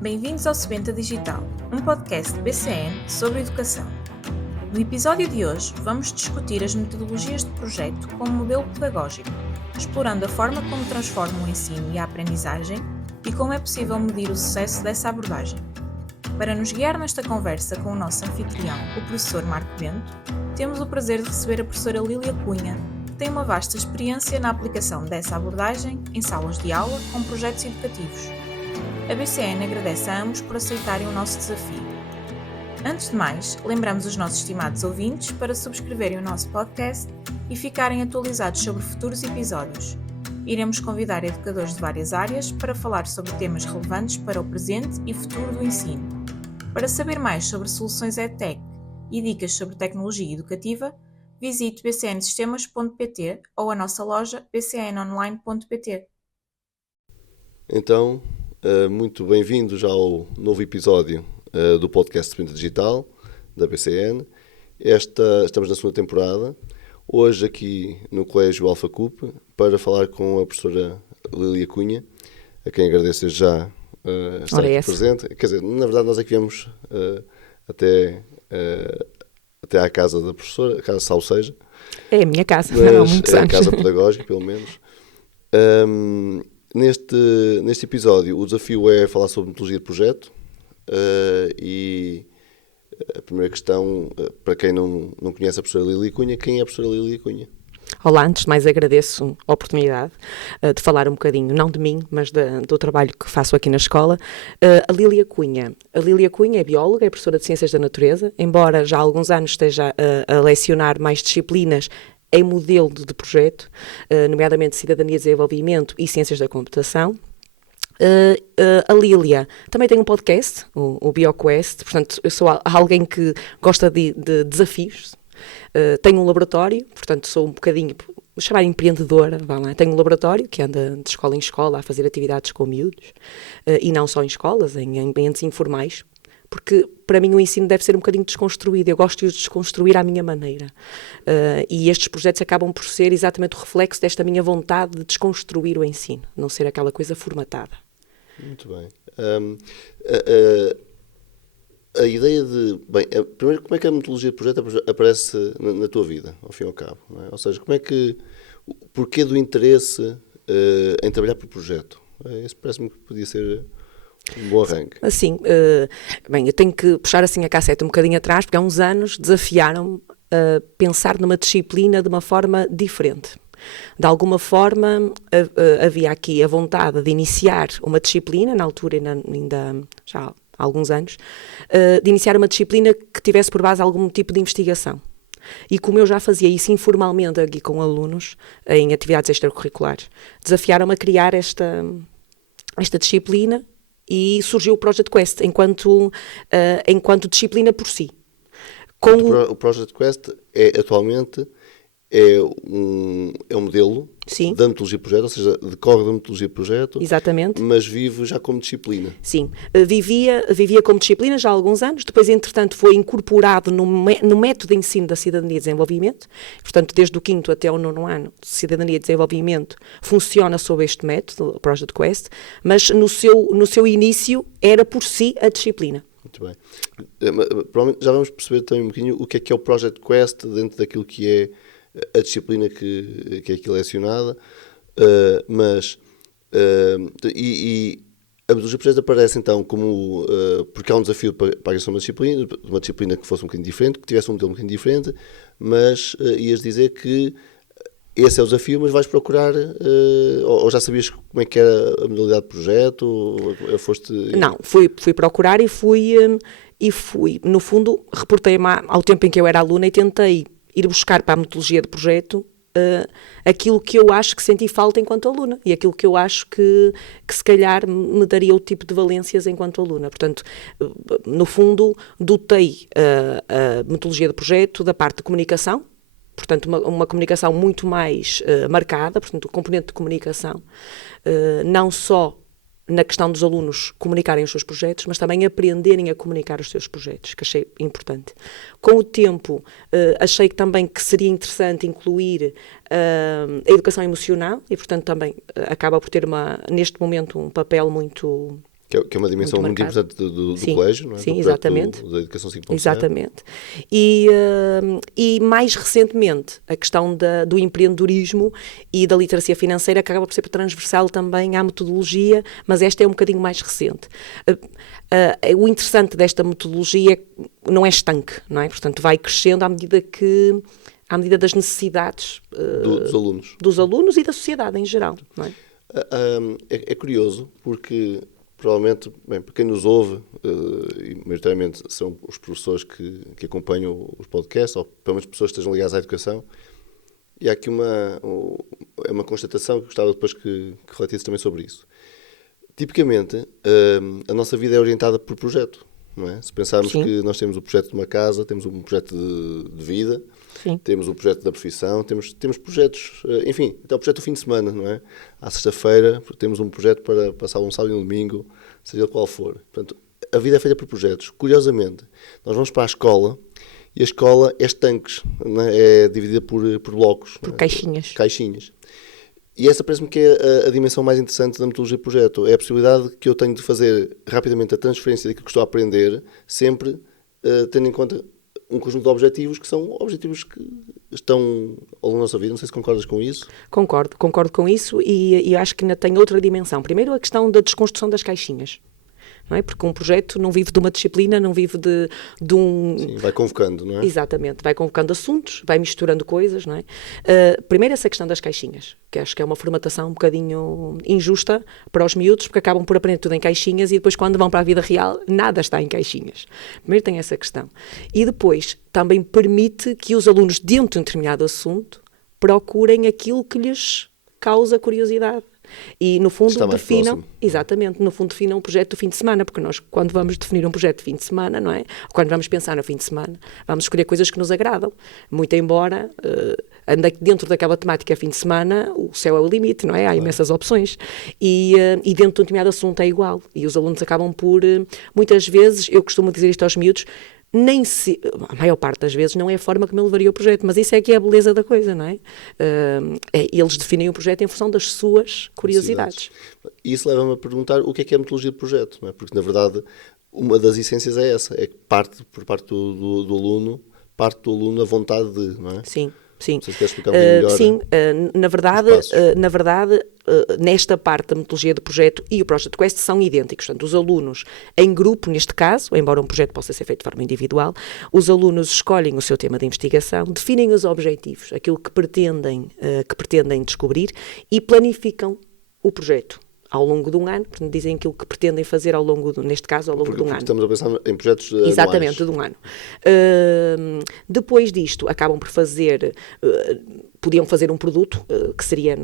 Bem-vindos ao Sebenta Digital, um podcast de BCN sobre educação. No episódio de hoje, vamos discutir as metodologias de projeto como modelo pedagógico, explorando a forma como transformam o ensino e a aprendizagem e como é possível medir o sucesso dessa abordagem. Para nos guiar nesta conversa com o nosso anfitrião, o professor Marco Bento, temos o prazer de receber a professora Lília Cunha, que tem uma vasta experiência na aplicação dessa abordagem em salas de aula com projetos educativos. A BCN agradece a ambos por aceitarem o nosso desafio. Antes de mais, lembramos os nossos estimados ouvintes para subscreverem o nosso podcast e ficarem atualizados sobre futuros episódios. Iremos convidar educadores de várias áreas para falar sobre temas relevantes para o presente e futuro do ensino. Para saber mais sobre soluções EdTech e dicas sobre tecnologia educativa, visite bcnsistemas.pt ou a nossa loja bcnonline.pt. Então, muito bem-vindos ao novo episódio do podcast Sebenta Digital da BCN. Estamos na segunda temporada, hoje aqui no Colégio Alfa Cup, para falar com a professora Lília Cunha, a quem agradeço já estar aqui presente. Quer dizer, na verdade nós aqui viemos até à casa da professora, a casa Salseja. É a minha casa, há muitos anos. É a casa pedagógica, pelo menos. Neste episódio, o desafio é falar sobre metodologia de projeto e a primeira questão, para quem não conhece a professora Lília Cunha, quem é a professora Lília Cunha? Olá, antes de mais agradeço a oportunidade de falar um bocadinho, não de mim, mas do trabalho que faço aqui na escola. A Lília Cunha é bióloga, é professora de Ciências da Natureza, embora já há alguns anos esteja a lecionar mais disciplinas em modelo de projeto, nomeadamente Cidadania e Desenvolvimento e Ciências da Computação. A Lília também tem um podcast, o BioQuest, portanto eu sou alguém que gosta de desafios. Tenho um laboratório, portanto sou um bocadinho, vou chamar empreendedora, tenho um laboratório que anda de escola em escola a fazer atividades com miúdos, e não só em escolas, em ambientes informais, porque para mim o ensino deve ser um bocadinho desconstruído, eu gosto de os desconstruir à minha maneira, e estes projetos acabam por ser exatamente o reflexo desta minha vontade de desconstruir o ensino, não ser aquela coisa formatada. Muito bem. A ideia de... Bem, primeiro, como é que a metodologia de projeto aparece na tua vida, ao fim e ao cabo? Não é? Ou seja, porquê do interesse em trabalhar por projeto? Isso parece-me que podia ser um bom arranque. Assim, eu tenho que puxar assim a cassete um bocadinho atrás, porque há uns anos desafiaram-me a pensar numa disciplina de uma forma diferente. De alguma forma, havia aqui a vontade de iniciar uma disciplina, na altura ainda já há alguns anos, de iniciar uma disciplina que tivesse por base algum tipo de investigação. E como eu já fazia isso informalmente aqui com alunos, em atividades extracurriculares, desafiaram-me a criar esta disciplina e surgiu o Project Quest enquanto disciplina por si. O Project Quest atualmente é um modelo Sim. da metodologia de projeto, ou seja, decorre da metodologia de projeto. Exatamente. Mas vive já como disciplina. Sim, vivia como disciplina já há alguns anos, depois entretanto foi incorporado no método de ensino da Cidadania e Desenvolvimento, portanto desde o 5º até o 9º ano, Cidadania e Desenvolvimento funciona sob este método, o Project Quest, mas no seu início era por si a disciplina. Muito bem. Provavelmente já vamos perceber também um bocadinho o que é o Project Quest dentro daquilo que é a disciplina que é aqui lecionada, mas a metodologia de projeto aparece então como porque há um desafio para a criação de uma disciplina que fosse um bocadinho diferente, que tivesse um modelo um bocadinho diferente, mas ias dizer que esse é o desafio, mas vais procurar, ou já sabias como é que era a modalidade de projeto? Ou foste... Não, fui procurar e fui, no fundo, reportei-me ao tempo em que eu era aluna e tentei ir buscar para a metodologia de projeto aquilo que eu acho que senti falta enquanto aluna e aquilo que eu acho que se calhar me daria o tipo de valências enquanto aluna. Portanto, no fundo, dotei a metodologia de projeto da parte de comunicação, portanto, uma comunicação muito mais marcada, portanto, o componente de comunicação, não só na questão dos alunos comunicarem os seus projetos, mas também aprenderem a comunicar os seus projetos, que achei importante. Com o tempo, achei que também que seria interessante incluir a educação emocional e, portanto, também acaba por ter, neste momento, um papel muito... Que é uma dimensão muito importante do colégio, não é? Sim, exatamente. Da educação 5.0. Exatamente. E mais recentemente, a questão do empreendedorismo e da literacia financeira que acaba por ser transversal também à metodologia, mas esta é um bocadinho mais recente. O interessante desta metodologia não é estanque, não é? Portanto, vai crescendo à medida das necessidades dos alunos e da sociedade em geral, não é? É curioso porque... Provavelmente, bem, para quem nos ouve, e maioritariamente são os professores que acompanham os podcasts, ou pelo menos pessoas que estejam ligadas à educação, e há aqui uma constatação que gostava depois que refletisse também sobre isso. Tipicamente, a nossa vida é orientada por projeto, não é? Se pensarmos que nós temos o projeto de uma casa, temos um projeto de vida, temos o projeto da profissão, temos projetos, enfim, até o projeto do fim de semana, não é? À sexta-feira temos um projeto para passar um sábado e um domingo, seja qual for. Portanto, a vida é feita por projetos. Curiosamente, nós vamos para a escola e a escola é estanques, não é? É dividida por blocos. Por caixinhas. E essa parece-me que é a dimensão mais interessante da metodologia de projeto. É a possibilidade que eu tenho de fazer rapidamente a transferência daquilo que estou a aprender, sempre tendo em conta um conjunto de objetivos que são objetivos que estão ao longo da nossa vida. Não sei se concordas com isso. Concordo com isso e acho que ainda tem outra dimensão. Primeiro, a questão da desconstrução das caixinhas. Não é? Porque um projeto não vive de uma disciplina, não vive de um... Sim, vai convocando, não é? Exatamente, vai convocando assuntos, vai misturando coisas, não é? Primeiro essa questão das caixinhas, que acho que é uma formatação um bocadinho injusta para os miúdos, porque acabam por aprender tudo em caixinhas e depois quando vão para a vida real, nada está em caixinhas. Primeiro tem essa questão. E depois também permite que os alunos, dentro de um determinado assunto, procurem aquilo que lhes causa curiosidade. E, no fundo, definam um projeto do fim de semana, porque nós, quando vamos definir um projeto de fim de semana, não é? Ou quando vamos pensar no fim de semana, vamos escolher coisas que nos agradam. Muito embora, dentro daquela temática fim de semana, o céu é o limite, não é? Há imensas opções. E dentro de um determinado assunto é igual. E os alunos acabam por, muitas vezes, eu costumo dizer isto aos miúdos, a maior parte das vezes não é a forma como ele levaria o projeto, mas isso é que é a beleza da coisa, não é? Eles definem o projeto em função das suas curiosidades. Isso leva-me a perguntar o que é a metodologia de projeto, não é? Porque, na verdade, uma das essências é essa, é que por parte do aluno, a vontade de, não é? Sim. Não sei se queres explicar um pouco melhor. Sim, na verdade, nesta parte da metodologia do projeto e o Project Quest são idênticos. Portanto, os alunos em grupo, neste caso, embora um projeto possa ser feito de forma individual, os alunos escolhem o seu tema de investigação, definem os objetivos, aquilo que pretendem descobrir e planificam o projeto ao longo de um ano, portanto, dizem aquilo que pretendem fazer ao longo de um ano. Estamos a pensar em projetos Exatamente, anuais. de um ano. Depois disto, acabam por podiam fazer um produto, que seria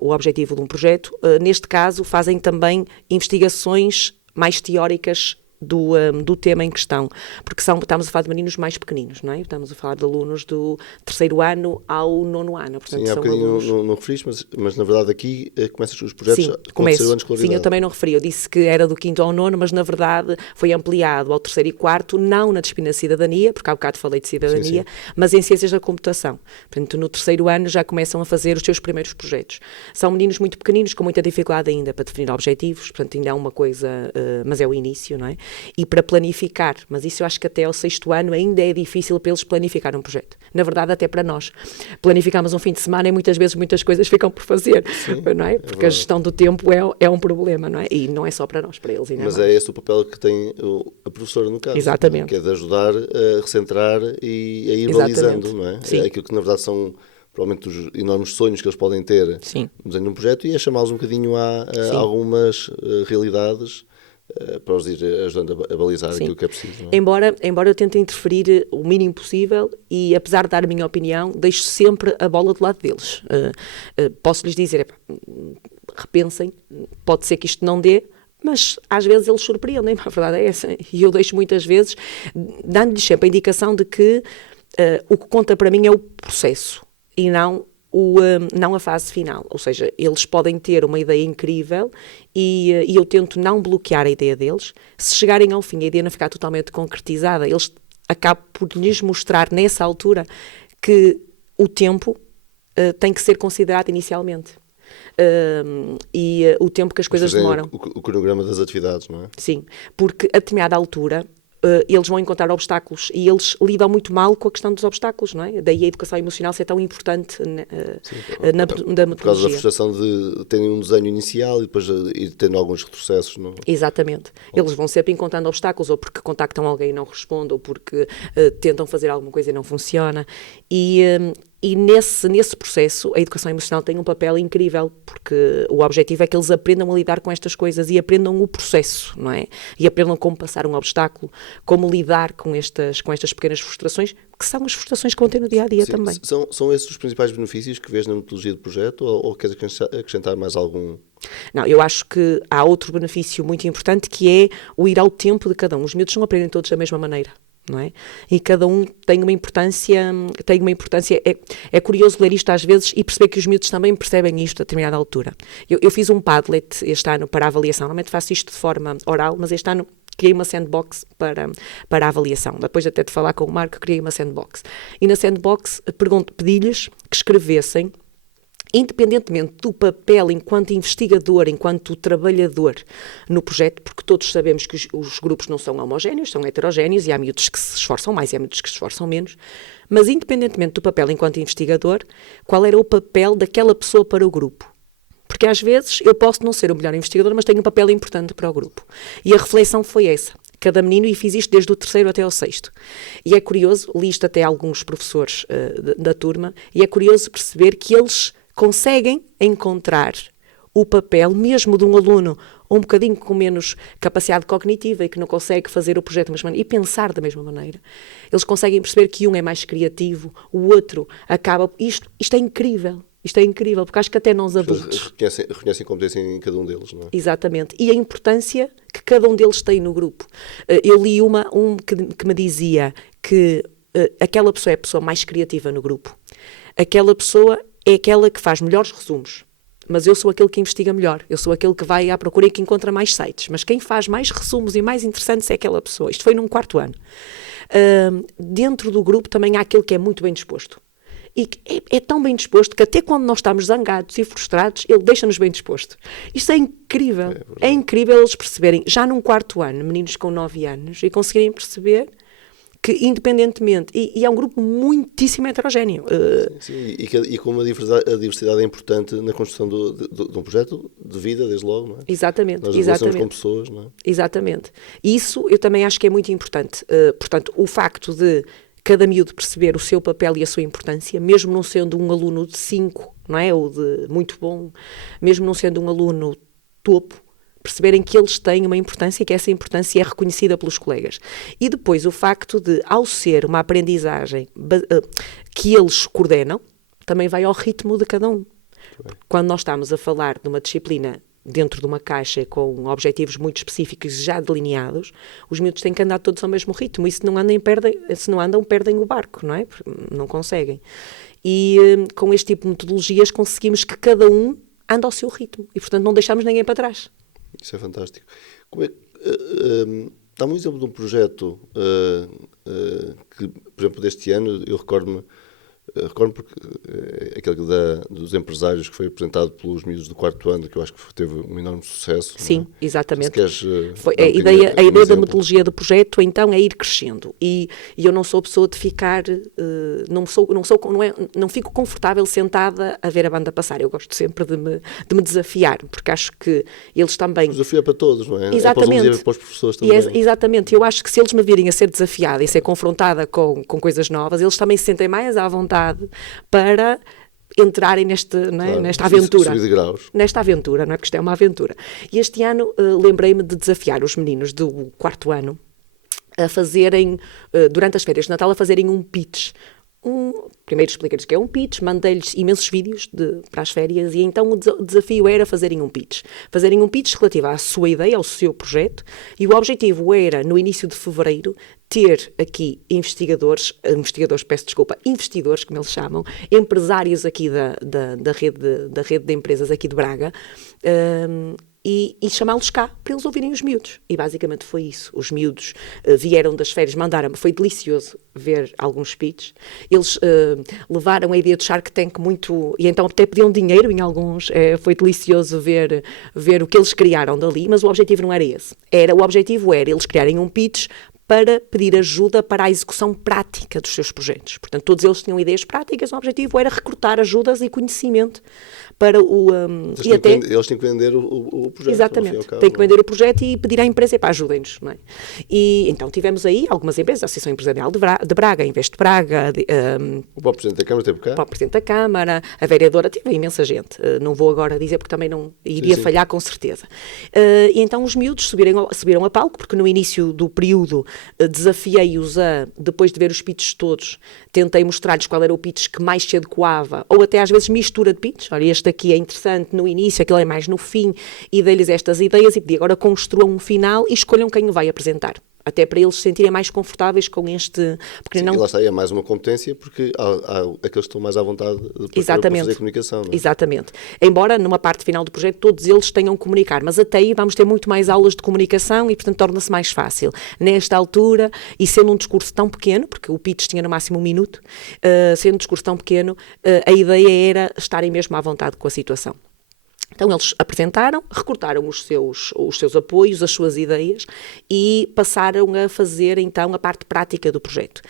o objetivo de um projeto. Neste caso, fazem também investigações mais teóricas do tema em questão, porque estamos a falar de meninos mais pequeninos, não é? Estamos a falar de alunos do 3º ano ao 9º ano. Portanto, sim, há bocadinho alunos... não referiste, mas na verdade aqui começam os projetos com 3º ano de escolaridade. Sim, eu também não referi, eu disse que era do 5º ao 9º, mas na verdade foi ampliado ao 3º e 4º, não na disciplina de cidadania, porque há bocado falei de cidadania, sim. Mas em ciências da computação. Portanto, no 3º ano já começam a fazer os seus primeiros projetos. São meninos muito pequeninos, com muita dificuldade ainda para definir objetivos, portanto ainda é uma coisa, mas é o início, não é? E para planificar, mas isso eu acho que até ao 6º ano ainda é difícil para eles planificar um projeto. Na verdade, até para nós. Planificamos um fim de semana e muitas vezes muitas coisas ficam por fazer, sim, não é? Porque a gestão do tempo é um problema, não é? E não é só para nós, para eles. Mas é esse o papel que tem a professora no caso. Exatamente. Que é de ajudar a recentrar e a ir balizando, não é? Sim. É aquilo que na verdade são provavelmente os enormes sonhos que eles podem ter no desenho de um projeto e a chamá-los um bocadinho a algumas realidades para os ir ajudando a balizar aquilo que é preciso. Não é? Embora eu tente interferir o mínimo possível e, apesar de dar a minha opinião, deixo sempre a bola do lado deles. Posso-lhes dizer, repensem, pode ser que isto não dê, mas às vezes eles surpreendem, a verdade é essa. E eu deixo muitas vezes, dando-lhes sempre a indicação de que o que conta para mim é o processo e não não a fase final, ou seja, eles podem ter uma ideia incrível e eu tento não bloquear a ideia deles. Se chegarem ao fim e a ideia não ficar totalmente concretizada, eles acabam por lhes mostrar nessa altura que o tempo tem que ser considerado inicialmente. O tempo que as coisas demoram. O cronograma das atividades, não é? Sim, porque a determinada altura eles vão encontrar obstáculos e eles lidam muito mal com a questão dos obstáculos, não é? Daí a educação emocional ser tão importante na metodologia. Por causa da frustração de terem um desenho inicial e depois ir tendo alguns retrocessos, não é? Exatamente. Eles vão sempre encontrando obstáculos, ou porque contactam alguém e não responde, ou porque tentam fazer alguma coisa e não funciona. E nesse processo, a educação emocional tem um papel incrível, porque o objetivo é que eles aprendam a lidar com estas coisas e aprendam o processo, não é? E aprendam como passar um obstáculo, como lidar com estas pequenas frustrações, que são as frustrações que vão ter no dia-a-dia também. São esses os principais benefícios que vês na metodologia do projeto, ou queres acrescentar mais algum? Não, eu acho que há outro benefício muito importante, que é o ir ao tempo de cada um. Os miúdos não aprendem todos da mesma maneira. Não é? E cada um tem uma importância, é curioso ler isto às vezes e perceber que os miúdos também percebem isto a determinada altura. Eu fiz um Padlet este ano para a avaliação, normalmente faço isto de forma oral, mas este ano criei uma sandbox para a avaliação. Depois até de falar com o Marco, criei uma sandbox. E na sandbox pedi-lhes que escrevessem, independentemente do papel enquanto investigador, enquanto trabalhador no projeto, porque todos sabemos que os grupos não são homogéneos, são heterogéneos, e há miúdos que se esforçam mais e há miúdos que se esforçam menos, mas independentemente do papel enquanto investigador, qual era o papel daquela pessoa para o grupo? Porque às vezes eu posso não ser o melhor investigador, mas tenho um papel importante para o grupo. E a reflexão foi essa. Cada menino, e fiz isto desde o 3º até ao 6º. E é curioso, li isto até a alguns professores da turma, e é curioso perceber que eles conseguem encontrar o papel mesmo de um aluno um bocadinho com menos capacidade cognitiva e que não consegue fazer o projeto da mesma maneira e pensar da mesma maneira. Eles conseguem perceber que um é mais criativo, o outro acaba... Isto é incrível. Isto é incrível, porque acho que até nós adultos... Reconhecem competência em cada um deles, não é? Exatamente. E a importância que cada um deles tem no grupo. Eu li que me dizia que aquela pessoa é a pessoa mais criativa no grupo. Aquela pessoa é aquela que faz melhores resumos, mas eu sou aquele que investiga melhor, eu sou aquele que vai à procura e que encontra mais sites, mas quem faz mais resumos e mais interessantes é aquela pessoa. Isto foi num 4º ano. Dentro do grupo também há aquele que é muito bem disposto. E é tão bem disposto que até quando nós estamos zangados e frustrados, ele deixa-nos bem disposto. Isto é incrível. É incrível eles perceberem, já num 4º ano, meninos com 9 anos, e conseguirem perceber que independentemente, e é um grupo muitíssimo heterogéneo. Sim, e como a diversidade é importante na construção de um projeto de vida, desde logo, não é? Exatamente. Nós relacionamos com pessoas, não é? Exatamente. Isso eu também acho que é muito importante. Portanto, o facto de cada miúdo perceber o seu papel e a sua importância, mesmo não sendo um aluno de 5, não é? Ou de muito bom, mesmo não sendo um aluno topo, perceberem que eles têm uma importância e que essa importância é reconhecida pelos colegas. E depois o facto de, ao ser uma aprendizagem que eles coordenam, também vai ao ritmo de cada um. Quando nós estamos a falar de uma disciplina dentro de uma caixa com objetivos muito específicos já delineados, os miúdos têm que andar todos ao mesmo ritmo, e se não andam, perdem o barco, não é? Não conseguem. E com este tipo de metodologias conseguimos que cada um ande ao seu ritmo, e portanto não deixamos ninguém para trás. Isso é fantástico. Dá-me um exemplo de um projeto que, por exemplo, deste ano, eu recordo-me porque aquele dos empresários que foi apresentado pelos miúdos do 4º ano, que eu acho que teve um enorme sucesso. Sim, não é? exatamente. Queres, a ideia da metodologia do projeto, então, é ir crescendo. E eu não sou pessoa de ficar... Não fico confortável sentada a ver a banda passar. Eu gosto sempre de me desafiar, porque acho que eles também... O desafio é para todos, não é? Exatamente. É para os alunos e para os professores também. Exatamente. Eu acho que se eles me virem a ser desafiada e ser confrontada com coisas novas, eles também se sentem mais à vontade para entrarem nesta aventura. Subir de graus. Nesta aventura, não é? Porque isto é uma aventura. E este ano lembrei-me de desafiar os meninos do 4º ano a fazerem, durante as férias de Natal, a fazerem um pitch Primeiro expliquei-lhes que é um pitch, mandei-lhes imensos vídeos para as férias e então o desafio era fazerem um pitch. Fazerem um pitch relativo à sua ideia, ao seu projeto, e o objetivo era, no início de fevereiro, ter aqui investidores, como eles chamam, empresários aqui da rede de empresas aqui de Braga, e chamá-los cá para eles ouvirem os miúdos. E basicamente foi isso. Os miúdos vieram das férias, mandaram-me. Foi delicioso ver alguns pitches. Eles levaram a ideia do Shark Tank muito... E então até pediam dinheiro em alguns. Foi delicioso ver o que eles criaram dali, mas o objetivo não era esse. O objetivo era eles criarem um pitch para pedir ajuda para a execução prática dos seus projetos. Portanto, todos eles tinham ideias práticas, o objetivo era recrutar ajudas e conhecimento para o... Eles têm que vender o projeto. Exatamente, têm que vender o projeto e pedir à empresa para ajudem-nos, não é? E então tivemos aí algumas empresas, a Associação Empresarial de Braga, a Invest Braga... o próprio Presidente da Câmara esteve cá? O próprio Presidente da Câmara, a vereadora, teve imensa gente. Não vou agora dizer porque também não iria falhar com certeza. E então os miúdos subiram a palco, porque no início do período desafiei-os depois de ver os pitches todos, tentei mostrar-lhes qual era o pitch que mais se adequava, ou até às vezes mistura de pitches. Olha, este aqui é interessante no início, aquele é mais no fim, e dei-lhes estas ideias e pedi agora construam um final e escolham quem o vai apresentar. Até para eles se sentirem mais confortáveis com este... Porque sim, não... lá está, é mais uma competência, porque há aqueles que estão mais à vontade para fazer comunicação. Não é? Exatamente. Embora numa parte final do projeto todos eles tenham que comunicar, mas até aí vamos ter muito mais aulas de comunicação e, portanto, torna-se mais fácil. Nesta altura, e sendo um discurso tão pequeno, porque o pitch tinha no máximo 1 minuto, sendo um discurso tão pequeno, a ideia era estarem mesmo à vontade com a situação. Então eles apresentaram, recortaram os seus apoios, as suas ideias e passaram a fazer então a parte prática do projeto.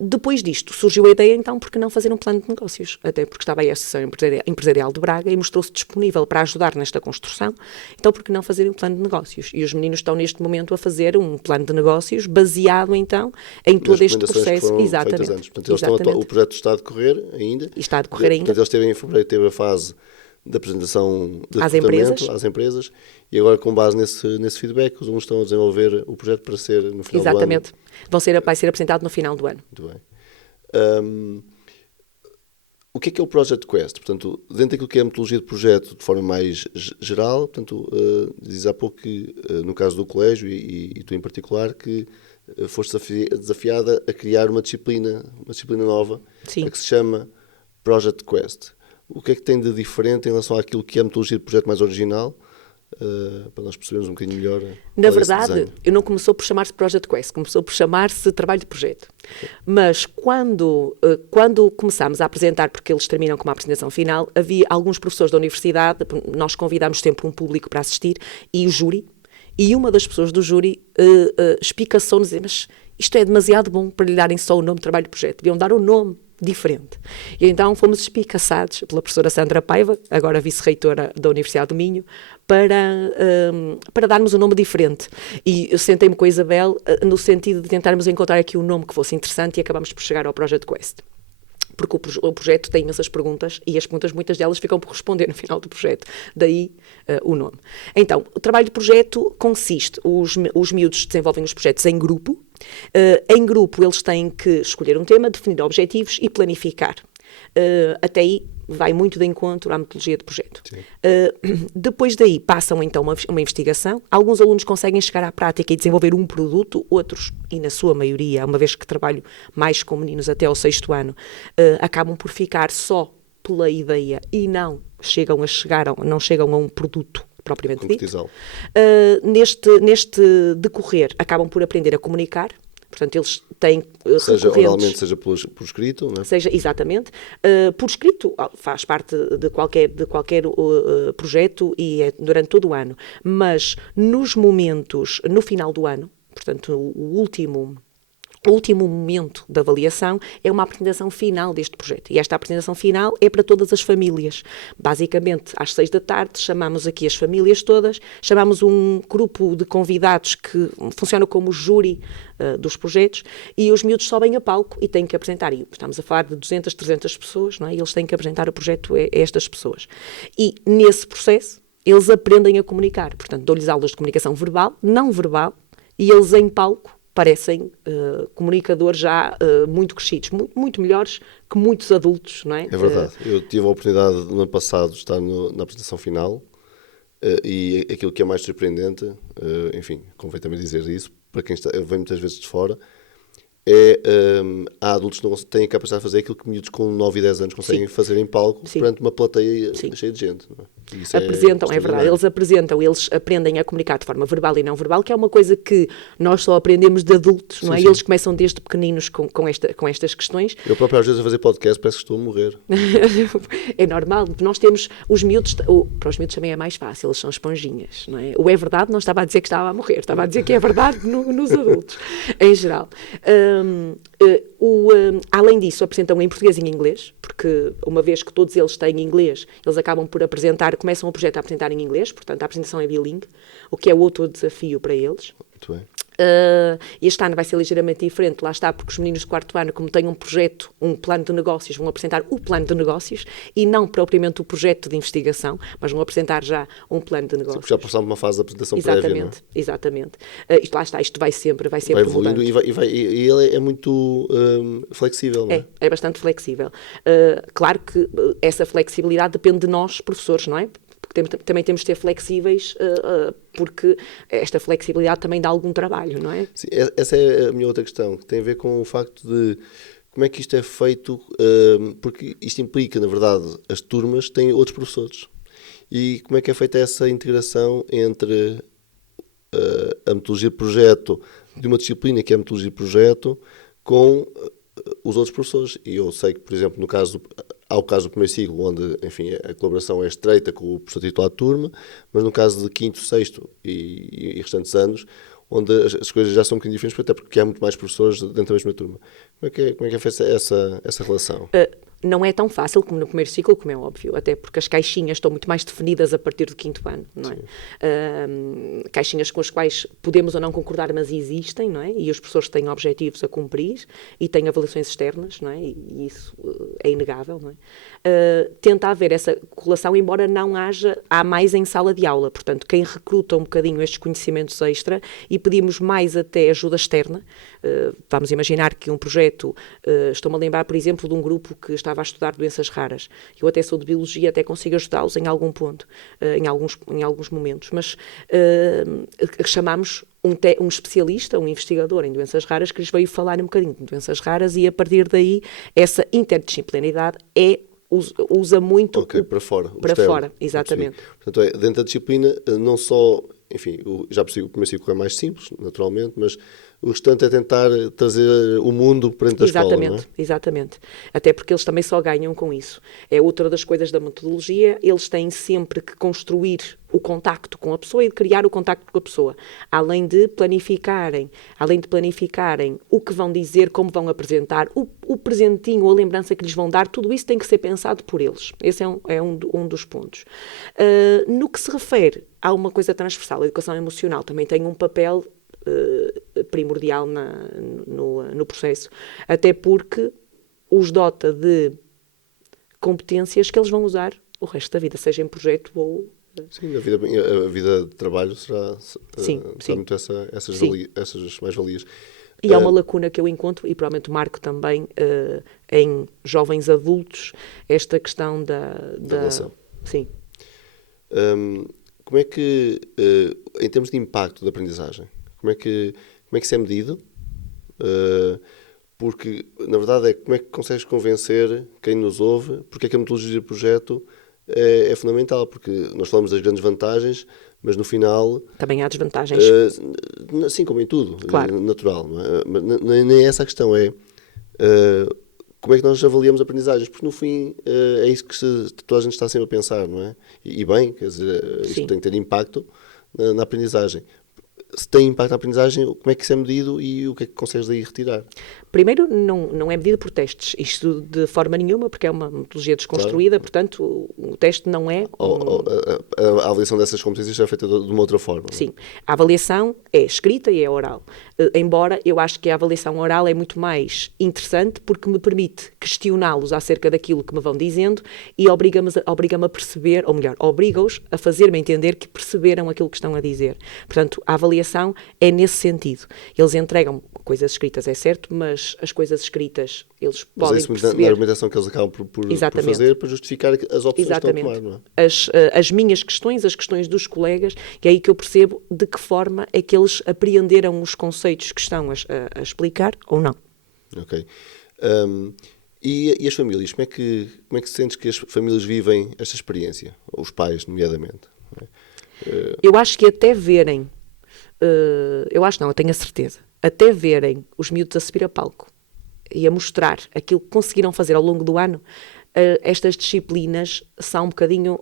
Depois disto surgiu a ideia então por que não fazer um plano de negócios, até porque estava aí a Associação Empresarial de Braga e mostrou-se disponível para ajudar nesta construção, então por que não fazer um plano de negócios? E os meninos estão neste momento a fazer um plano de negócios baseado então em todo este processo. Exatamente. Portanto, o projeto está a decorrer ainda. E está a decorrer ainda. Portanto, eles teve em fevereiro, teve a fase da apresentação de às empresas e agora com base nesse feedback os alunos estão a desenvolver o projeto para ser no final do ano. Exatamente. Vai ser apresentado no final do ano. Muito bem. O que é o Project Quest? Portanto, dentro daquilo que é a metodologia de projeto de forma mais geral, portanto, dizes há pouco que no caso do colégio e tu em particular que foste desafiada a criar uma disciplina nova. Sim. Que se chama Project Quest. O que é que tem de diferente em relação àquilo que é a metodologia de projeto mais original, para nós percebermos um bocadinho melhor? Na verdade, eu não começou por chamar-se Project Quest, começou por chamar-se trabalho de projeto. Mas quando começámos a apresentar, porque eles terminam com uma apresentação final, havia alguns professores da universidade, nós convidámos sempre um público para assistir, e o júri, e uma das pessoas do júri espicaçou-nos, mas isto é demasiado bom para lhe darem só o nome de trabalho de projeto, deviam dar o nome diferente. E então fomos espicaçados pela professora Sandra Paiva, agora vice-reitora da Universidade do Minho, para darmos um nome diferente. E eu sentei-me com a Isabel no sentido de tentarmos encontrar aqui um nome que fosse interessante e acabamos por chegar ao Project Quest. Porque o projeto tem imensas perguntas e as perguntas, muitas delas, ficam por responder no final do projeto. Daí o nome. Então, o trabalho de projeto consiste, os miúdos desenvolvem os projetos em grupo. Em grupo, eles têm que escolher um tema, definir objetivos e planificar. Até aí vai muito de encontro à metodologia de projeto. Depois daí passam então uma investigação. Alguns alunos conseguem chegar à prática e desenvolver um produto, outros, e na sua maioria, uma vez que trabalho mais com meninos até ao 6º ano, acabam por ficar só pela ideia e não chegam a um produto propriamente dito. Neste decorrer, acabam por aprender a comunicar. Portanto, eles têm seja oralmente, seja por escrito, não é? Seja, exatamente. Por escrito, faz parte de qualquer projeto e é durante todo o ano. Mas nos momentos, no final do ano, portanto, o último momento da avaliação é uma apresentação final deste projeto. E esta apresentação final é para todas as famílias. Basicamente, às 6 da tarde, chamamos aqui as famílias todas, chamamos um grupo de convidados que funciona como júri dos projetos e os miúdos sobem a palco e têm que apresentar. E estamos a falar de 200, 300 pessoas, não é? E eles têm que apresentar o projeto a estas pessoas. E nesse processo, eles aprendem a comunicar. Portanto, dou-lhes aulas de comunicação verbal, não verbal, e eles em palco parecem comunicadores já muito crescidos, muito melhores que muitos adultos, não é? É verdade. Eu tive a oportunidade no ano passado de estar na apresentação final e aquilo que é mais surpreendente, enfim, convém também dizer isso, para quem vem muitas vezes de fora, há adultos que não têm a capacidade de fazer aquilo que miúdos com 9 e 10 anos conseguem fazer em palco perante uma plateia cheia de gente. Não é? Isso apresentam, é verdade, eles aprendem a comunicar de forma verbal e não verbal, que é uma coisa que nós só aprendemos de adultos, não é? Eles começam desde pequeninos com estas questões. Eu próprio às vezes a fazer podcast parece que estou a morrer. É normal, nós temos os miúdos, para os miúdos também é mais fácil, eles são esponjinhas, não é? O é verdade não estava a dizer que estava a morrer, estava a dizer que é verdade nos adultos, em geral. Além disso, apresentam em português e em inglês, porque uma vez que todos eles têm inglês, eles acabam por começam o projeto a apresentar em inglês, portanto a apresentação é bilingue, o que é outro desafio para eles. Muito bem. Este ano vai ser ligeiramente diferente, lá está, porque os meninos do quarto ano, como têm um projeto, um plano de negócios, vão apresentar o plano de negócios e não propriamente o projeto de investigação, mas vão apresentar já um plano de negócios. Sim, já passaram por uma fase de apresentação prévia, não é? Exatamente. Lá está, isto vai sempre vai evoluindo e ele é muito flexível, não é? É bastante flexível. Claro que essa flexibilidade depende de nós, professores, não é? Também temos de ser flexíveis, porque esta flexibilidade também dá algum trabalho, não é? Sim, essa é a minha outra questão, que tem a ver com o facto de como é que isto é feito, porque isto implica, na verdade, as turmas têm outros professores. E como é que é feita essa integração entre a metodologia de projeto de uma disciplina que é a metodologia de projeto com os outros professores. E eu sei que, por exemplo, há o caso do primeiro ciclo, onde, enfim, a colaboração é estreita com o professor titular de turma, mas no caso de quinto, sexto e restantes anos, onde as coisas já são um bocadinho diferentes, até porque há muito mais professores dentro da mesma turma. Como é que é feita essa relação? Não é tão fácil como no primeiro ciclo, como é óbvio, até porque as caixinhas estão muito mais definidas a partir do quinto ano, não é? Caixinhas com as quais podemos ou não concordar, mas existem, não é? E os professores têm objetivos a cumprir e têm avaliações externas, não é? E isso é inegável, não é? Tenta haver essa correlação, embora não há mais em sala de aula. Portanto, quem recruta um bocadinho estes conhecimentos extra e pedimos mais até ajuda externa, vamos imaginar que um projeto, estou-me a lembrar, por exemplo, de um grupo que estava a estudar doenças raras. Eu até sou de biologia, até consigo ajudá-los em algum ponto, em alguns momentos, mas chamamos um especialista, um investigador em doenças raras, que lhes veio falar um bocadinho de doenças raras e a partir daí essa interdisciplinaridade usa muito para fora. Para fora, exatamente. Portanto, dentro da disciplina, não só, enfim, já percebi, o primeiro ciclo é mais simples, naturalmente, mas o restante é tentar trazer o mundo para dentro da escola, não é? Exatamente. Até porque eles também só ganham com isso. É outra das coisas da metodologia, eles têm sempre que construir o contacto com a pessoa e de criar o contacto com a pessoa. Além de planificarem o que vão dizer, como vão apresentar, o presentinho, a lembrança que lhes vão dar, tudo isso tem que ser pensado por eles. Esse é um dos pontos. No que se refere a uma coisa transversal, a educação emocional também tem um papel primordial no processo, até porque os dota de competências que eles vão usar o resto da vida, seja em projeto ou... Sim, a vida de trabalho será muito essas mais-valias. E há uma lacuna que eu encontro, e provavelmente marco também em jovens adultos, esta questão da relação. Sim. Como é que, em termos de impacto da aprendizagem, como é que isso é medido? Porque, na verdade, como é que consegues convencer quem nos ouve porque é que a metodologia de projeto é fundamental? Porque nós falamos das grandes vantagens, mas no final... Também há desvantagens. Sim, como em tudo, claro. Natural. Não é? Mas nem essa a questão, como é que nós avaliamos aprendizagens? Porque no fim é isso que toda a gente está sempre a pensar, não é? E bem, quer dizer, isto tem que ter impacto na aprendizagem. Se tem impacto na aprendizagem, como é que isso é medido e o que é que consegues daí retirar? Primeiro, não é medido por testes, isto de forma nenhuma, porque é uma metodologia desconstruída, portanto, o teste não é... A avaliação dessas competências é feita de uma outra forma. Sim, a avaliação é escrita e é oral, embora eu acho que a avaliação oral é muito mais interessante porque me permite questioná-los acerca daquilo que me vão dizendo e obriga-me a perceber, ou melhor, obriga-os a fazer-me entender que perceberam aquilo que estão a dizer. Portanto, a avaliação avaliação é nesse sentido. Eles entregam coisas escritas, é certo, mas as coisas escritas eles podem Mas é isso perceber... na argumentação que eles acabam por fazer para justificar as opções que estão a tomar, não é? As minhas questões, as questões dos colegas, e é aí que eu percebo de que forma é que eles apreenderam os conceitos que estão a explicar ou não. Ok. E as famílias? Como é que sentes que as famílias vivem esta experiência? Os pais, nomeadamente? Eu acho que até verem, eu tenho a certeza, até verem os miúdos a subir a palco e a mostrar aquilo que conseguiram fazer ao longo do ano, estas disciplinas são um bocadinho...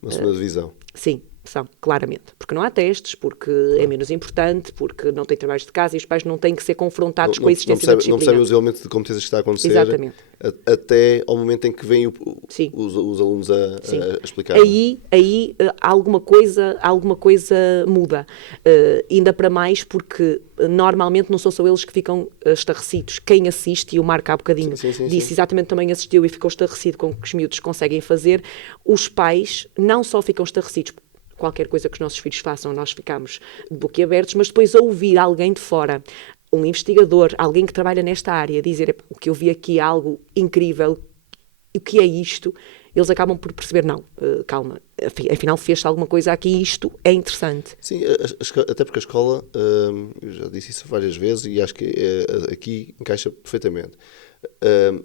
Uma segunda divisão. Sim, são, claramente. Porque não há testes, porque é menos importante, porque não tem trabalhos de casa e os pais não têm que ser confrontados com a existência da disciplina. Não percebem os elementos de competências que está a acontecer. Exatamente. Até ao momento em que vêm os alunos a explicar. Aí alguma coisa muda. Ainda para mais porque normalmente não são só eles que ficam estarrecidos. Quem assiste, e o Marco há bocadinho disse exatamente, também assistiu e ficou estarrecido com o que os miúdos conseguem fazer. Os pais não só ficam estarrecidos, qualquer coisa que os nossos filhos façam, nós ficamos boquiabertos, mas depois a ouvir alguém de fora, um investigador, alguém que trabalha nesta área, dizer o que eu vi aqui é algo incrível, o que é isto? Eles acabam por perceber, não, calma, afinal fez-se alguma coisa aqui, isto é interessante. Sim, até porque a escola, eu já disse isso várias vezes e acho que aqui encaixa perfeitamente.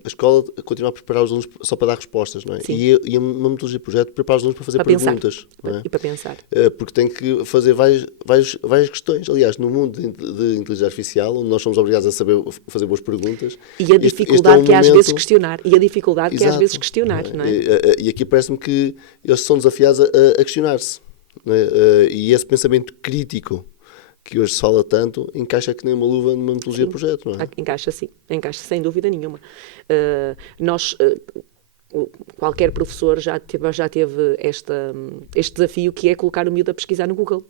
A escola continua a preparar os alunos só para dar respostas, não é? E uma metodologia de projeto prepara os alunos para fazer para perguntas. Pensar. Não é? E para pensar. Porque tem que fazer várias questões. Aliás, no mundo de inteligência artificial, onde nós somos obrigados a saber fazer boas perguntas... E a dificuldade que é às vezes questionar. Não é? E aqui parece-me que eles são desafiados a questionar-se. Não é? E esse pensamento crítico que hoje se fala tanto, encaixa que nem uma luva numa metodologia de projeto, não é? Encaixa sem dúvida nenhuma. Qualquer professor já teve este desafio, que é colocar o miúdo a pesquisar no Google,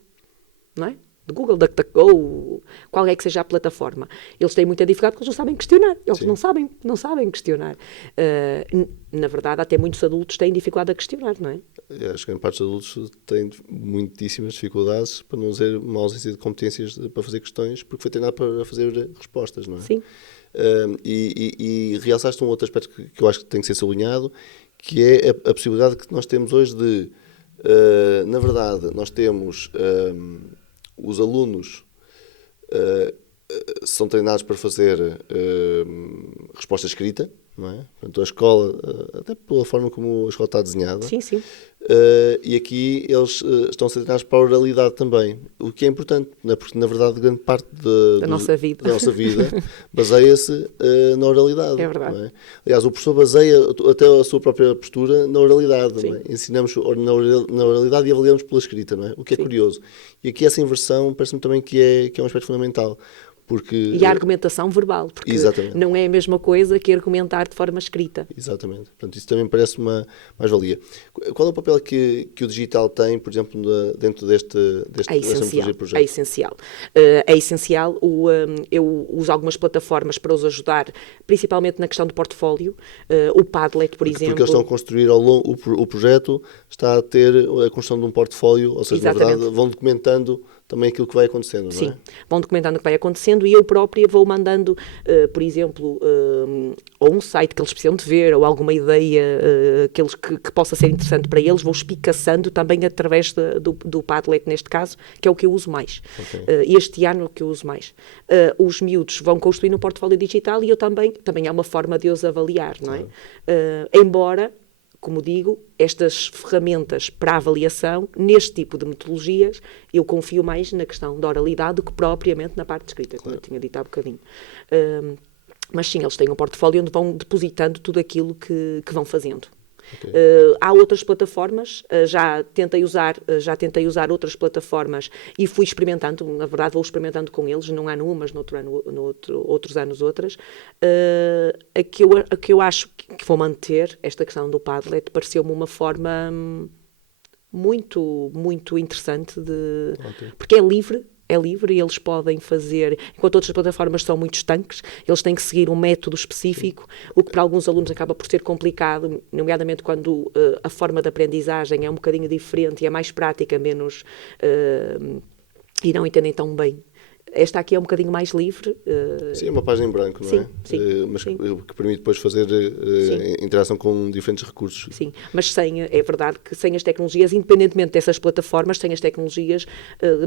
não é? De Google, DuckDuckGo, qual é que seja a plataforma. Eles têm muita dificuldade porque eles não sabem questionar. Eles não sabem questionar. Na verdade, até muitos adultos têm dificuldade a questionar, não é? Acho que grande parte dos adultos têm muitíssimas dificuldades, para não dizer uma ausência de competências para fazer questões, porque foi treinado para fazer respostas, não é? Sim. E realçaste um outro aspecto que eu acho que tem que ser sublinhado, que é a possibilidade que nós temos hoje de, na verdade, nós temos... os alunos são treinados para fazer resposta escrita, não é? Portanto, a escola, até pela forma como a escola está desenhada, sim. E aqui eles estão a ser treinados para a oralidade também, o que é importante, não é? Porque na verdade grande parte da nossa vida baseia-se na oralidade. É verdade. Não é? Aliás, o professor baseia até a sua própria postura na oralidade. Não é? Ensinamos na oralidade e avaliamos pela escrita, não é? O que é curioso. E aqui essa inversão parece-me também que é um aspecto fundamental. E a argumentação verbal, porque não é a mesma coisa que argumentar de forma escrita. Exatamente. Portanto, isso também parece uma mais-valia. Qual é o papel que o digital tem, por exemplo, dentro desta metodologia de projeto? É essencial. É essencial. Eu uso algumas plataformas para os ajudar, principalmente na questão do portfólio. O Padlet, por exemplo. Porque eles estão a construir o projeto, está a ter a construção de um portfólio, ou seja, exatamente, na verdade, vão documentando também aquilo que vai acontecendo, sim, não é? Vão documentando o que vai acontecendo e eu própria vou mandando, por exemplo, ou um site que eles precisam de ver, ou alguma ideia que possa ser interessante para eles, vou espicaçando também através do Padlet, neste caso, que é o que eu uso mais. Okay. Este ano é o que eu uso mais. Os miúdos vão construir um portfólio digital e eu também é uma forma de os avaliar, não é? Embora, como digo, estas ferramentas para avaliação, neste tipo de metodologias, eu confio mais na questão da oralidade do que propriamente na parte de escrita, como eu tinha dito há bocadinho. Mas sim, eles têm um portfólio onde vão depositando tudo aquilo que vão fazendo. Okay. Há outras plataformas, já tentei usar outras plataformas e fui experimentando, na verdade vou experimentando com eles, num ano umas, outros anos outras. A que eu acho que vou manter, esta questão do Padlet, pareceu-me uma forma muito, muito interessante, porque é livre e eles podem fazer, enquanto outras plataformas são muito estanques, eles têm que seguir um método específico, o que para alguns alunos acaba por ser complicado, nomeadamente quando a forma de aprendizagem é um bocadinho diferente e é mais prática, menos e não entendem tão bem. Esta aqui é um bocadinho mais livre. Sim, é uma página em branco, não sim, é? Sim, mas sim. que permite depois fazer interação com diferentes recursos. Sim, mas é verdade que sem as tecnologias, independentemente dessas plataformas, sem as tecnologias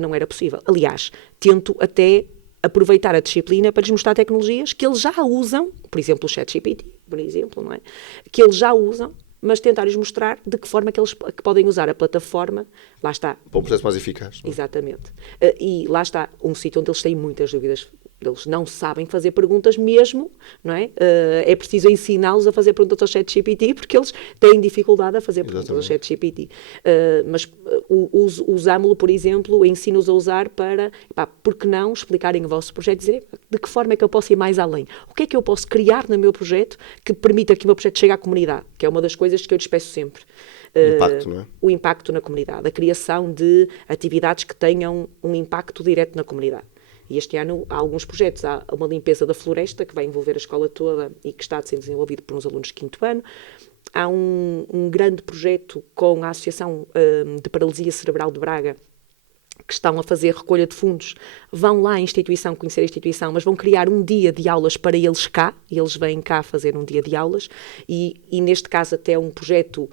não era possível. Aliás, tento até aproveitar a disciplina para lhes mostrar tecnologias que eles já usam, por exemplo, o ChatGPT, por exemplo, não é? Que eles já usam, mas tentar-lhes mostrar de que forma que eles que podem usar a plataforma, lá está. Para um processo mais eficaz. Não é? Exatamente. E lá está, um sítio onde eles têm muitas dúvidas. Eles não sabem fazer perguntas mesmo, não é? É preciso ensiná-los a fazer perguntas ao ChatGPT, porque eles têm dificuldade a fazer perguntas ao ChatGPT. Mas usámo-lo, por exemplo, ensino-os a usar para, por que não explicarem o vosso projeto, dizer de que forma é que eu posso ir mais além? O que é que eu posso criar no meu projeto que permita que o meu projeto chegue à comunidade? Que é uma das coisas que eu lhes peço sempre. Impacto, não é? O impacto na comunidade, a criação de atividades que tenham um impacto direto na comunidade. E este ano há alguns projetos. Há uma limpeza da floresta que vai envolver a escola toda e que está a ser desenvolvido por uns alunos de 5º ano. Há um grande projeto com a Associação de Paralisia Cerebral de Braga, que estão a fazer recolha de fundos. Vão lá à instituição, conhecer a instituição, mas vão criar um dia de aulas para eles cá. E eles vêm cá fazer um dia de aulas. E neste caso até um projeto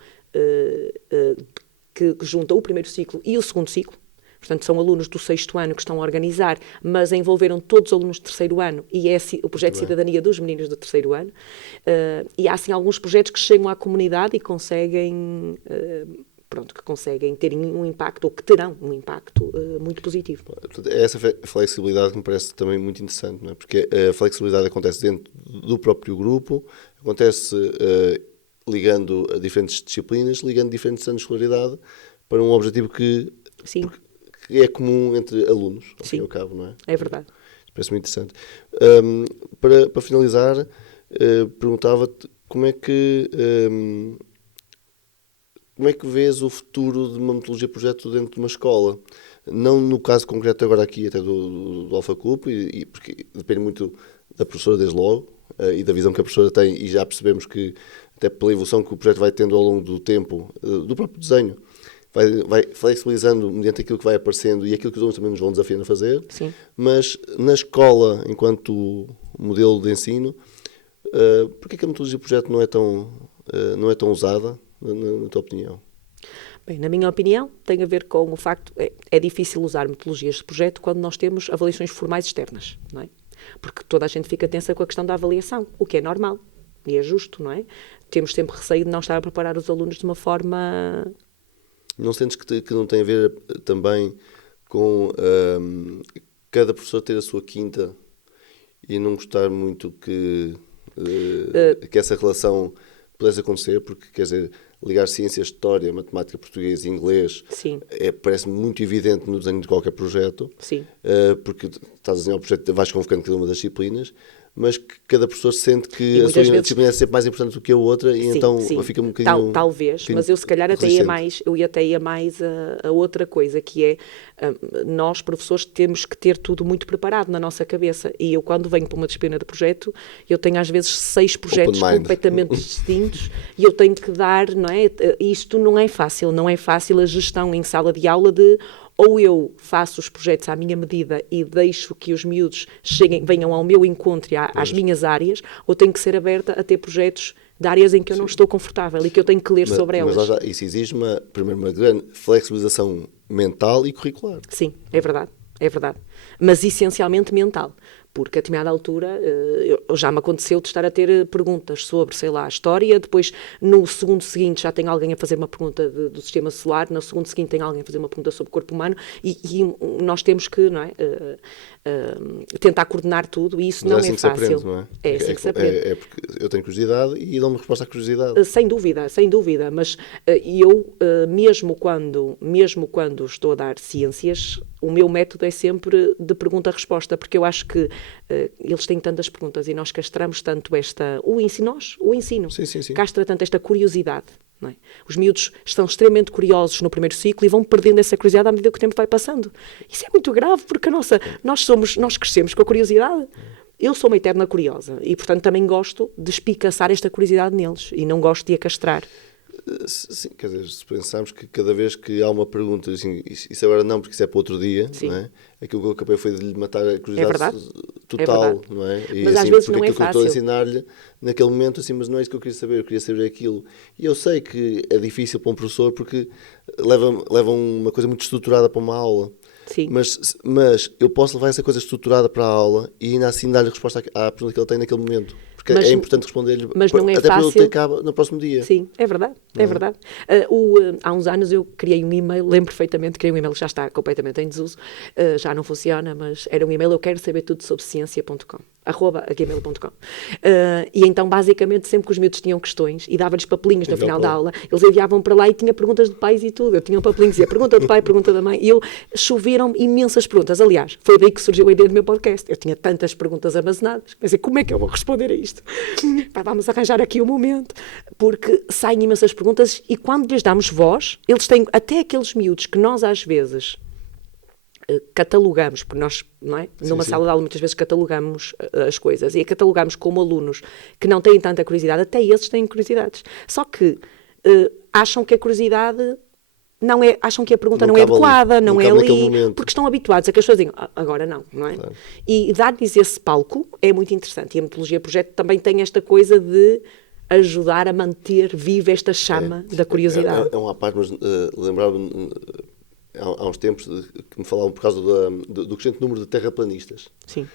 que junta o primeiro ciclo e o segundo ciclo. Portanto, são alunos do 6º ano que estão a organizar, mas envolveram todos os alunos do 3º ano e é o projeto de cidadania dos meninos do 3º ano. E há, assim, alguns projetos que chegam à comunidade e conseguem, que conseguem ter um impacto, ou que terão um impacto muito positivo. É essa flexibilidade que me parece também muito interessante, não é? Porque a flexibilidade acontece dentro do próprio grupo, acontece ligando a diferentes disciplinas, ligando diferentes anos de escolaridade para um objetivo que... Sim. Que é comum entre alunos, ao fim e ao cabo, não é? É verdade. Parece muito interessante. Para finalizar, perguntava-te como é que vês o futuro de uma metodologia de projeto dentro de uma escola? Não no caso concreto agora aqui, até do Alpha Cup, porque depende muito da professora desde logo, e da visão que a professora tem, e já percebemos que, até pela evolução que o projeto vai tendo ao longo do tempo, do próprio desenho, vai flexibilizando mediante aquilo que vai aparecendo e aquilo que os alunos também nos vão desafiando a fazer. Sim. Mas na escola, enquanto modelo de ensino, porquê que a metodologia de projeto não é tão usada, na tua opinião? Bem, na minha opinião, tem a ver com o facto é difícil usar metodologias de projeto quando nós temos avaliações formais externas, não é? Porque toda a gente fica tensa com a questão da avaliação, o que é normal e é justo, não é? Temos sempre receio de não estar a preparar os alunos de uma forma... Não sentes que não tem a ver também com cada professor ter a sua quinta e não gostar muito que essa relação pudesse acontecer? Porque, quer dizer, ligar ciência, história, matemática, português e inglês parece-me muito evidente no desenho de qualquer projeto. Sim. Porque estás a desenhar o projeto, vais convocando cada uma das disciplinas, mas que cada professor sente que a sua disciplina é sempre mais importante do que a outra e então fica um bocadinho... Talvez, mas eu se calhar até ia mais a outra coisa, que é nós, professores, temos que ter tudo muito preparado na nossa cabeça. E eu, quando venho para uma disciplina de projeto, eu tenho às vezes 6 projetos completamente distintos e eu tenho que dar, não é? Isto não é fácil a gestão em sala de aula de... Ou eu faço os projetos à minha medida e deixo que os miúdos venham ao meu encontro e às minhas áreas, ou tenho que ser aberta a ter projetos de áreas em que eu não estou confortável e que eu tenho que ler sobre elas. Mas isso exige primeiro uma grande flexibilização mental e curricular. Sim, é verdade. Mas essencialmente mental. Porque a determinada altura já me aconteceu de estar a ter perguntas sobre, sei lá, a história, depois no segundo seguinte já tem alguém a fazer uma pergunta do sistema solar, no segundo seguinte tem alguém a fazer uma pergunta sobre o corpo humano e nós temos que, não é, tentar coordenar tudo e isso não é fácil. Aprende, não é? É assim que se aprende. É porque eu tenho curiosidade e dou-me resposta à curiosidade. Sem dúvida, mas eu, mesmo quando estou a dar ciências, o meu método é sempre de pergunta-resposta, porque eu acho que eles têm tantas perguntas e nós castramos tanto o ensino Sim. castra tanto esta curiosidade. Não é? Os miúdos estão extremamente curiosos no primeiro ciclo e vão perdendo essa curiosidade à medida que o tempo vai passando. Isso é muito grave, porque nós crescemos com a curiosidade. Eu sou uma eterna curiosa e, portanto, também gosto de espicaçar esta curiosidade neles e não gosto de a castrar. Sim, quer dizer, se pensarmos que cada vez que há uma pergunta, assim, isso agora não, porque isso é para outro dia, não é? Aquilo que eu acabei foi de lhe matar a curiosidade total, não é? E, mas assim, às vezes porque não é aquilo fácil. que eu estou a ensinar-lhe naquele momento, assim, mas não é isso que eu queria saber, eu queria saber aquilo. E eu sei que é difícil para um professor porque leva uma coisa muito estruturada para uma aula. Sim. Mas eu posso levar essa coisa estruturada para a aula e ainda assim dar-lhe resposta à pergunta que ele tem naquele momento. Porque é importante responder-lhe até para ele fácil. ter no próximo dia. Sim, é verdade. É verdade. Há uns anos eu criei um e-mail, lembro perfeitamente, criei um e-mail que já está completamente em desuso, já não funciona, mas era um e-mail, eu quero saber tudo sobre ciência.com, @gmail.com. E então, basicamente, sempre que os miúdos tinham questões e dava-lhes papelinhos no final da aula, eles enviavam para lá e tinha perguntas de pais e tudo. Eu tinha um papelinho que dizia pergunta de pai, pergunta da mãe, e choveram imensas perguntas. Aliás, foi daí que surgiu a ideia do meu podcast. Eu tinha tantas perguntas armazenadas, quer dizer, como é que eu vou responder a isto? Vamos arranjar aqui um momento, porque saem imensas perguntas e quando lhes damos voz, eles têm até aqueles miúdos que nós às vezes catalogamos, porque nós, não é? Numa sala de aula muitas vezes catalogamos as coisas e catalogamos como alunos que não têm tanta curiosidade, até esses têm curiosidades. Só que acham que a curiosidade não é, acham que a pergunta não é adequada, não é ali, porque estão habituados a que as pessoas digam, agora não é? Claro. E dar-lhes esse palco é muito interessante. E a Metodologia Projeto também tem esta coisa de ajudar a manter viva esta chama da curiosidade. É uma parte, mas lembrava-me há uns tempos que me falavam por causa do crescente número de terraplanistas. Sim.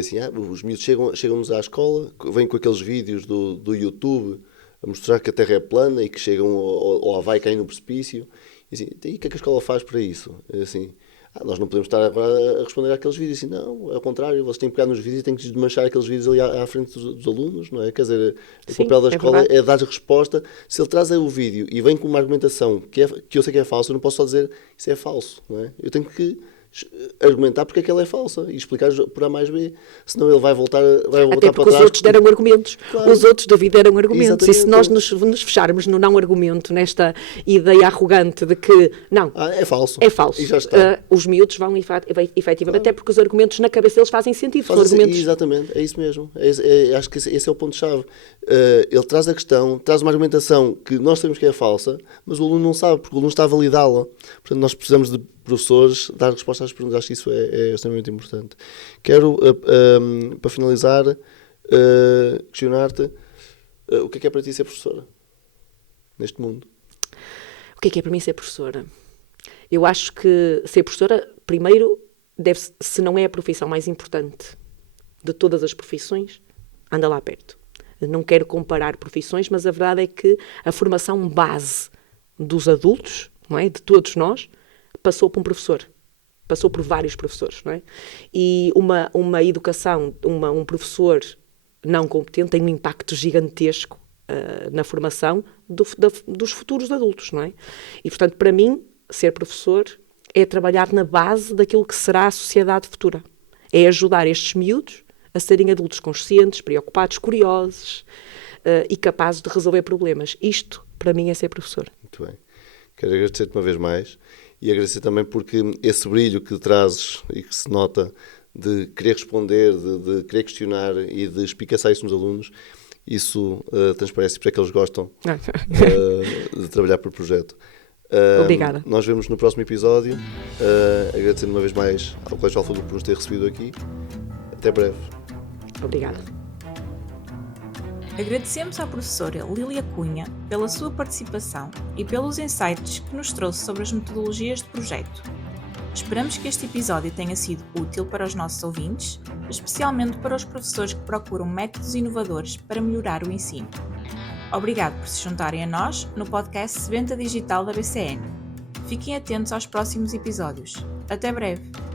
Assim, os miúdos chegam-nos à escola, vêm com aqueles vídeos do YouTube a mostrar que a Terra é plana e que chegam ao Havaí cair no precipício. E assim, e o que é que a escola faz para isso? Assim, nós não podemos estar agora a responder àqueles vídeos. Assim, não, ao contrário, eles têm que pegar nos vídeos e têm que desmanchar aqueles vídeos ali à frente dos alunos, não é? Quer dizer, o papel da escola é dar resposta. Se ele traz o vídeo e vem com uma argumentação que eu sei que é falsa, eu não posso só dizer isso é falso, não é? Eu tenho que argumentar porque é que ela é falsa e explicar por A mais B, senão ele vai voltar até para porque trás. Os outros deram argumentos. Claro. Os outros da vida deram argumentos. Exatamente. E se nós nos fecharmos no não argumento, nesta ideia arrogante de que não, é falso. É falso. E já está. Os miúdos vão efetivamente, até porque os argumentos na cabeça deles fazem sentido. Exatamente, é isso mesmo. Acho que esse é o ponto-chave. Ele traz a questão, traz uma argumentação que nós sabemos que é falsa, mas o aluno não sabe, porque o aluno está a validá-la. Portanto, nós precisamos de professores dar resposta às perguntas. Acho que isso é extremamente importante. Quero, para finalizar, questionar-te o que é para ti ser professora neste mundo? O que é para mim ser professora? Eu acho que ser professora, primeiro, se não é a profissão mais importante de todas as profissões, anda lá perto. Não quero comparar profissões, mas a verdade é que a formação base dos adultos, não é? De todos nós, passou por um professor, passou por vários professores, não é? E uma educação, um professor não competente tem um impacto gigantesco na formação dos futuros adultos, não é? E, portanto, para mim, ser professor é trabalhar na base daquilo que será a sociedade futura. É ajudar estes miúdos a serem adultos conscientes, preocupados, curiosos e capazes de resolver problemas. Isto, para mim, é ser professor. Muito bem. Quero agradecer-te uma vez mais e agradecer também porque esse brilho que trazes e que se nota de querer responder, de querer questionar e de espicaçar isso nos alunos, isso transparece, porque é que eles gostam de trabalhar por projeto. Obrigada. Nós vemos no próximo episódio. Agradecendo uma vez mais ao Colégio Alfa por nos ter recebido aqui. Até breve. Obrigada. Agradecemos à professora Lília Cunha pela sua participação e pelos insights que nos trouxe sobre as metodologias de projeto. Esperamos que este episódio tenha sido útil para os nossos ouvintes, especialmente para os professores que procuram métodos inovadores para melhorar o ensino. Obrigado por se juntarem a nós no podcast Sebenta Digital da BCN. Fiquem atentos aos próximos episódios. Até breve!